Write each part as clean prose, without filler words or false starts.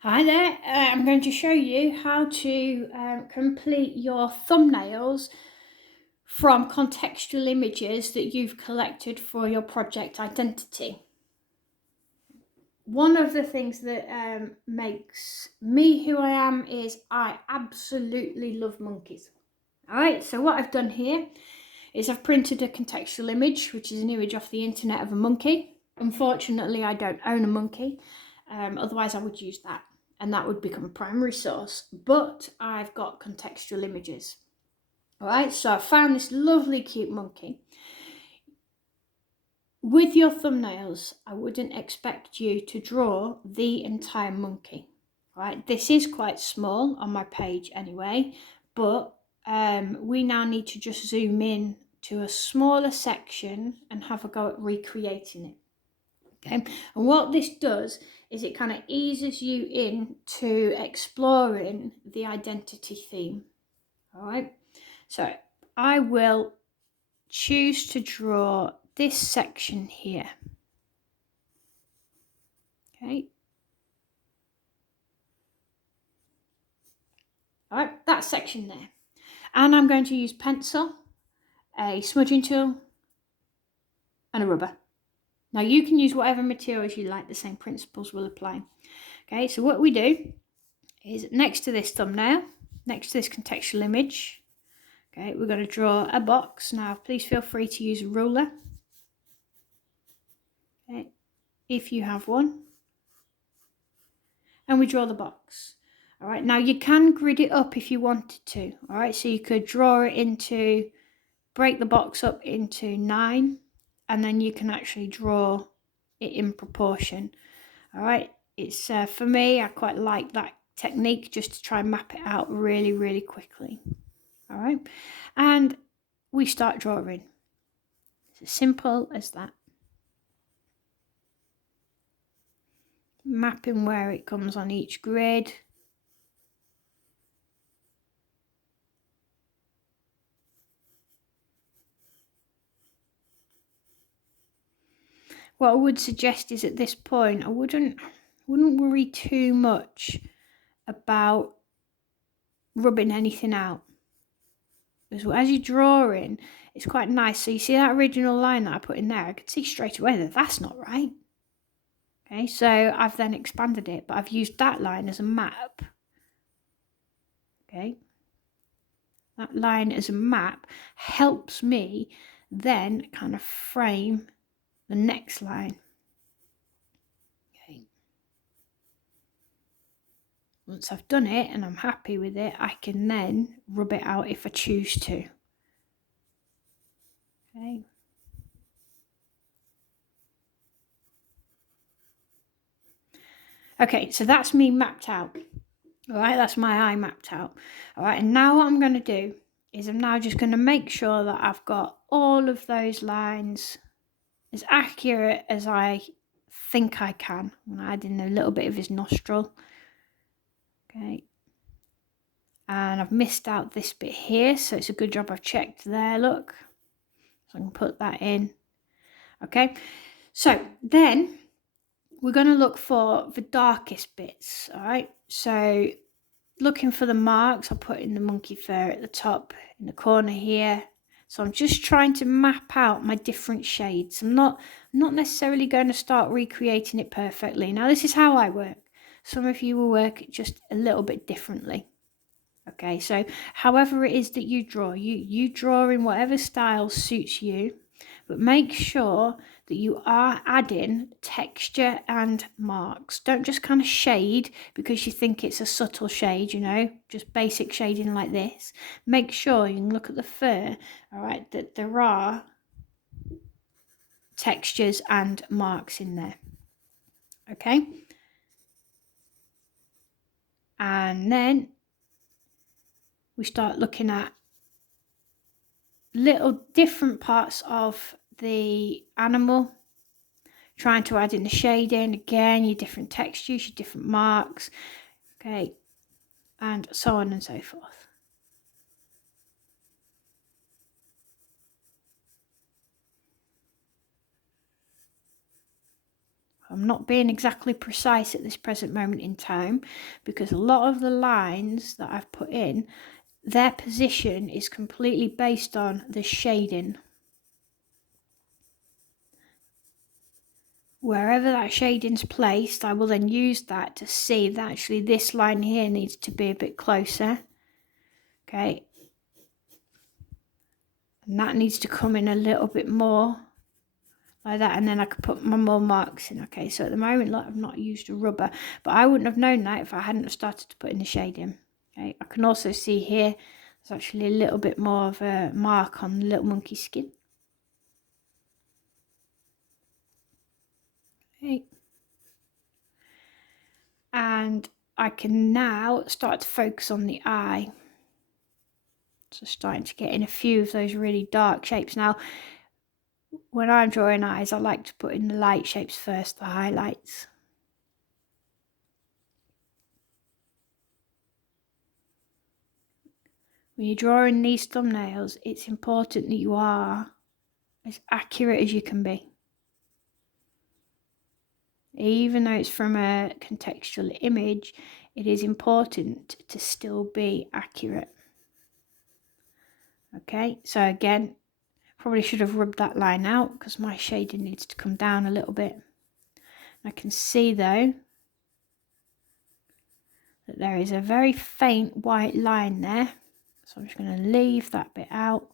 Hi there, I'm going to show you how to complete your thumbnails from contextual images that you've collected for your project identity. One of the things that makes me who I am is I absolutely love monkeys. Alright, so what I've done here is I've printed a contextual image, which is an image off the internet of a monkey. Unfortunately, I don't own a monkey, otherwise I would use that. And that would become a primary source, but I've got contextual images. All right, so I found this lovely cute monkey. With your thumbnails, I wouldn't expect you to draw the entire monkey. All right, this is quite small on my page anyway, but we now need to just zoom in to a smaller section and have a go at recreating it. Okay, and what this does is it kind of eases you into exploring the identity theme. All right, so I will choose to draw this section here. Okay, all right, that section there, and I'm going to use pencil, a smudging tool, and a rubber. Now you can use whatever materials you like, the same principles will apply. Okay, so what we do is next to this thumbnail, next to this contextual image, okay, we're going to draw a box. Now please feel free to use a ruler, okay, if you have one, and we draw the box. All right, now you can grid it up if you wanted to. All right, so you could draw it into, break the box up into 9, and then you can actually draw it in proportion. All right, it's for me, I quite like that technique just to try and map it out really, really quickly. All right, and we start drawing. It's as simple as that. Mapping where it comes on each grid. What I would suggest is at this point, I wouldn't worry too much about rubbing anything out. Because as you're drawing, it's quite nice. So you see that original line that I put in there, I could see straight away that that's not right. Okay, so I've then expanded it, but I've used that line as a map. Okay, that line as a map helps me then kind of frame the next line. Okay. Once I've done it and I'm happy with it, I can then rub it out if I choose to. Okay. Okay, so that's me mapped out. All right, that's my eye mapped out. All right, and now what I'm going to do is I'm now just going to make sure that I've got all of those lines as accurate as I think I can. I'm going to add in a little bit of his nostril. Okay. And I've missed out this bit here, so it's a good job I've checked there, look. So I can put that in. Okay, so then we're going to look for the darkest bits, all right? So looking for the marks, I'll put in the monkey fur at the top in the corner here. So I'm just trying to map out my different shades. I'm not necessarily going to start recreating it perfectly. Now this is how I work. Some of you will work just a little bit differently. Okay, so however it is that you draw, you draw in whatever style suits you, but make sure that you are adding texture and marks. Don't just kind of shade because you think it's a subtle shade, you know, just basic shading like this. Make sure you can look at the fur, all right, that there are textures and marks in there. Okay, and then we start looking at little different parts of the animal, trying to add in the shading, again, your different textures, your different marks, okay, and so on and so forth. All I'm not being exactly precise at this present moment in time, because a lot of the lines that I've put in, their position is completely based on the shading. Wherever that shading's placed, I will then use that to see that actually this line here needs to be a bit closer. Okay. And that needs to come in a little bit more. Like that, and then I could put my more marks in. Okay, so at the moment, look, I've not used a rubber, but I wouldn't have known that if I hadn't have started to put in the shade in. Okay, I can also see here, there's actually a little bit more of a mark on the little monkey skin. Okay. And I can now start to focus on the eye. So starting to get in a few of those really dark shapes. Now, when I'm drawing eyes, I like to put in the light shapes first, the highlights. When you're drawing these thumbnails, it's important that you are as accurate as you can be. Even though it's from a contextual image, it is important to still be accurate. Okay, so again, probably should have rubbed that line out because my shading needs to come down a little bit. I can see though that there is a very faint white line there, so I'm just going to leave that bit out.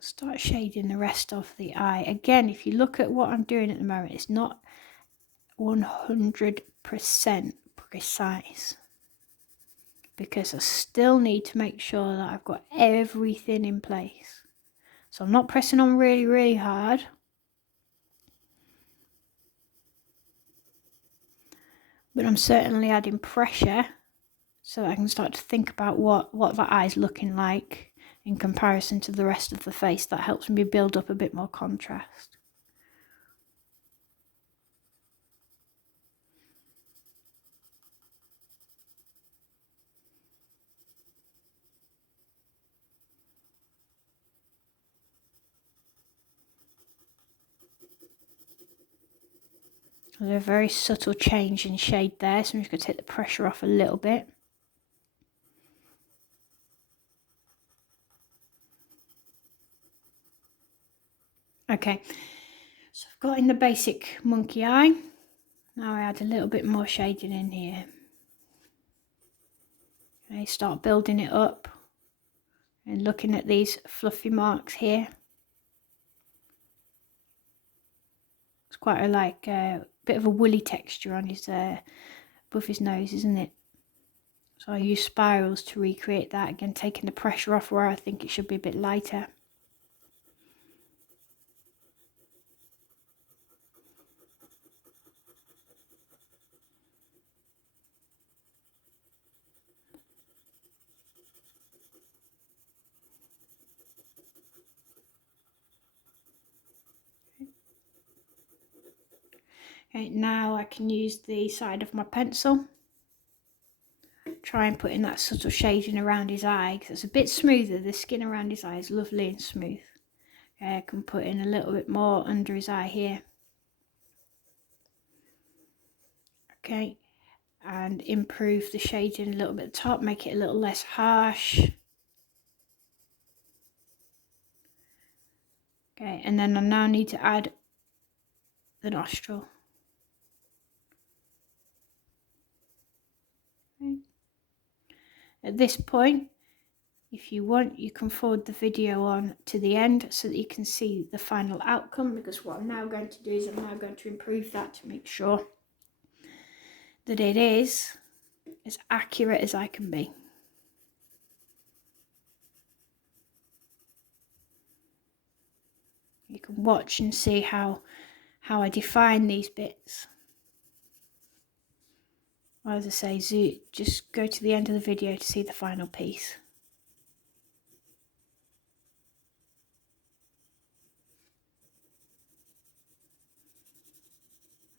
Start shading the rest of the eye. Again, if you look at what I'm doing at the moment, it's not 100% precise, because I still need to make sure that I've got everything in place. So I'm not pressing on really, really hard. But I'm certainly adding pressure so that I can start to think about what that eye's looking like in comparison to the rest of the face. That helps me build up a bit more contrast. There's a very subtle change in shade there, so I'm just going to take the pressure off a little bit. Okay, so I've got in the basic monkey eye. Now I add a little bit more shading in here. Okay, start building it up and looking at these fluffy marks here. It's quite a bit of a woolly texture on his above his nose, isn't it? So I use spirals to recreate that, again taking the pressure off where I think it should be a bit lighter. Okay, now I can use the side of my pencil. Try and put in that subtle shading around his eye, because it's a bit smoother. The skin around his eye is lovely and smooth. Okay, I can put in a little bit more under his eye here. Okay, and improve the shading a little bit at the top, make it a little less harsh. Okay, and then I now need to add the nostril. Okay. At this point, if you want, you can forward the video on to the end so that you can see the final outcome, because what I'm now going to do is I'm now going to improve that to make sure that it is as accurate as I can be. You can watch and see how I define these bits. As I say, just go to the end of the video to see the final piece.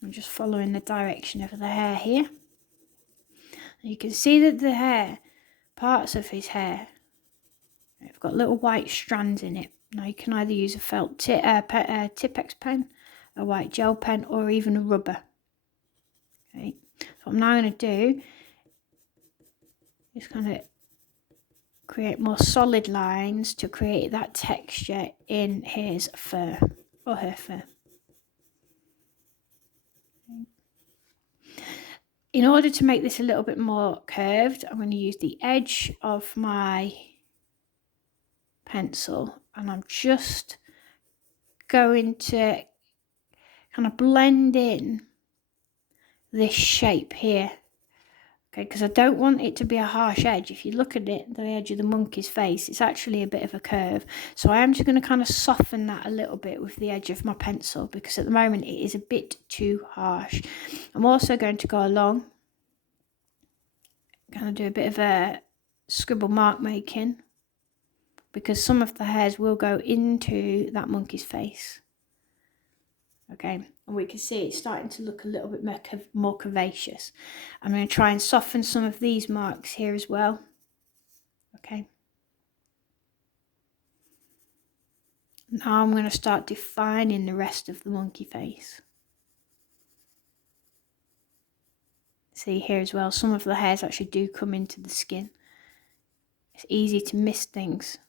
I'm just following the direction of the hair here. And you can see that the hair, parts of his hair, have got little white strands in it. Now you can either use a felt Tipp-Ex pen, a white gel pen, or even a rubber. Okay, so what I'm now going to do is kind of create more solid lines to create that texture in his fur or her fur. In order to make this a little bit more curved, I'm going to use the edge of my pencil, and I'm just going to kind of blend in this shape here. Okay, because I don't want it to be a harsh edge. If you look at it, the edge of the monkey's face, it's actually a bit of a curve. So I am just going to kind of soften that a little bit with the edge of my pencil, because at the moment it is a bit too harsh. I'm also going to go along, kind of do a bit of a scribble mark making, because some of the hairs will go into that monkey's face. Okay, and we can see it's starting to look a little bit more curvaceous. I'm going to try and soften some of these marks here as well. Okay. Now I'm going to start defining the rest of the monkey face. See here as well, some of the hairs actually do come into the skin. It's easy to miss things.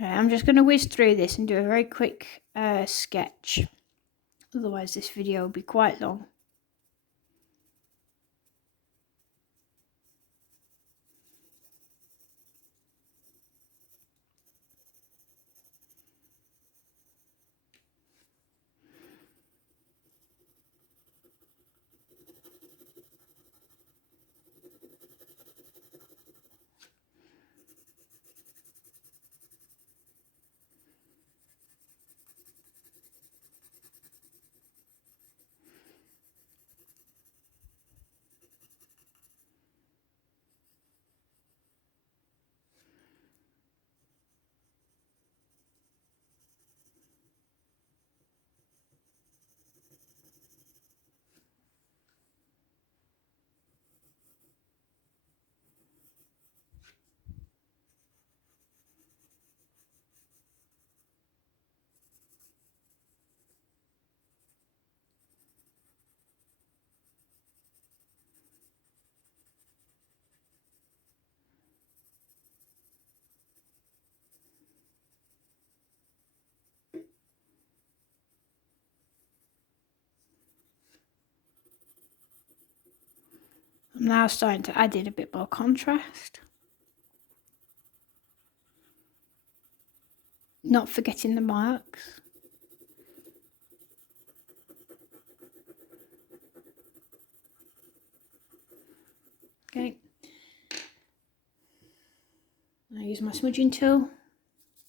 Okay, I'm just going to whiz through this and do a very quick sketch. Otherwise this video will be quite long. I'm now starting to add in a bit more contrast. Not forgetting the marks. Okay. I use my smudging tool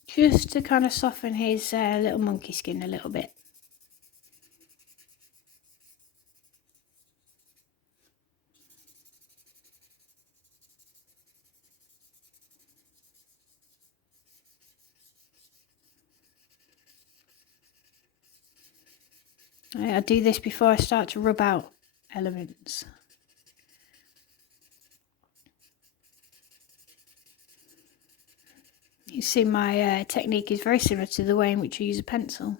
just to kind of soften his little monkey skin a little bit. I do this before I start to rub out elements. You see my technique is very similar to the way in which I use a pencil.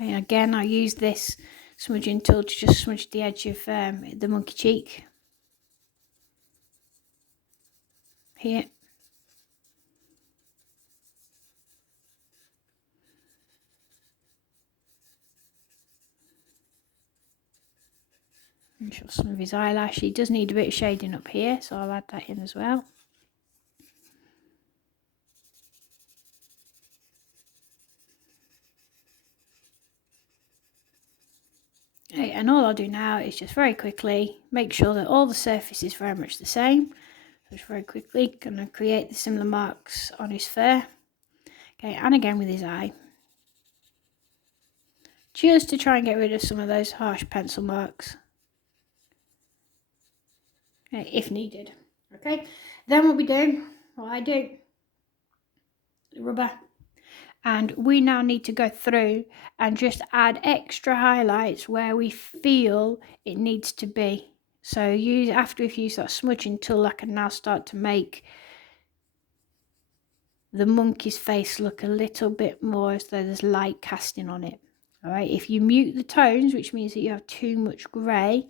Okay, again, I use this smudging tool to just smudge the edge of the monkey cheek. Here. And show some of his eyelash. He does need a bit of shading up here, so I'll add that in as well. Okay, and all I'll do now is just very quickly make sure that all the surface is very much the same. So just very quickly going to create the similar marks on his fur. Okay, and again with his eye. just to try and get rid of some of those harsh pencil marks, okay, if needed. Okay, then what I do, the rubber, and we now need to go through and just add extra highlights where we feel it needs to be. So after we've used that smudging tool, I can now start to make the monkey's face look a little bit more as though there's light casting on it. All right, if you mute the tones, which means that you have too much grey,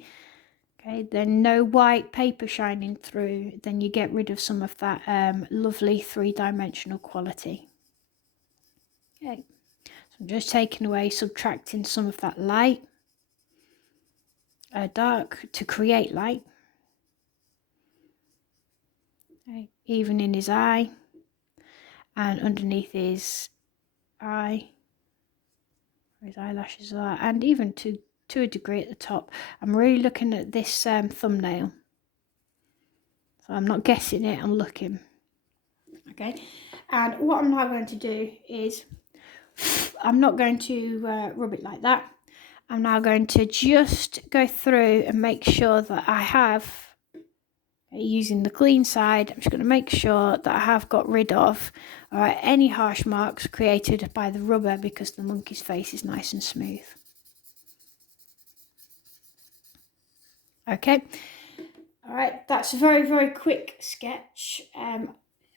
okay, then no white paper shining through, then you get rid of some of that lovely three-dimensional quality. Okay, so I'm just taking away, subtracting some of that light, dark to create light. Okay, even in his eye and underneath his eye, where his eyelashes are, and even to a degree at the top. I'm really looking at this thumbnail, so I'm not guessing it, I'm looking. Okay, and what I'm now going to do is, I'm not going to rub it like that. I'm now going to just go through and make sure that I have, using the clean side, I'm just going to make sure that I have got rid of any harsh marks created by the rubber, because the monkey's face is nice and smooth. Okay, all right, that's a very, very quick sketch. I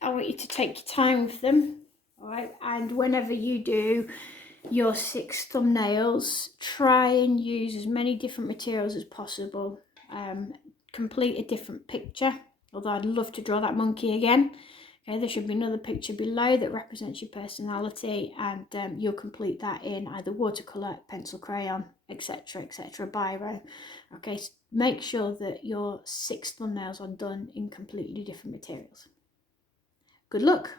want you to take your time with them, all right, and whenever you do your 6 thumbnails, try and use as many different materials as possible. Complete a different picture, although I'd love to draw that monkey again. Okay, there should be another picture below that represents your personality, and you'll complete that in either watercolour, pencil, crayon, etc, etc, biro. Okay, so make sure that your 6 thumbnails are done in completely different materials. Good luck!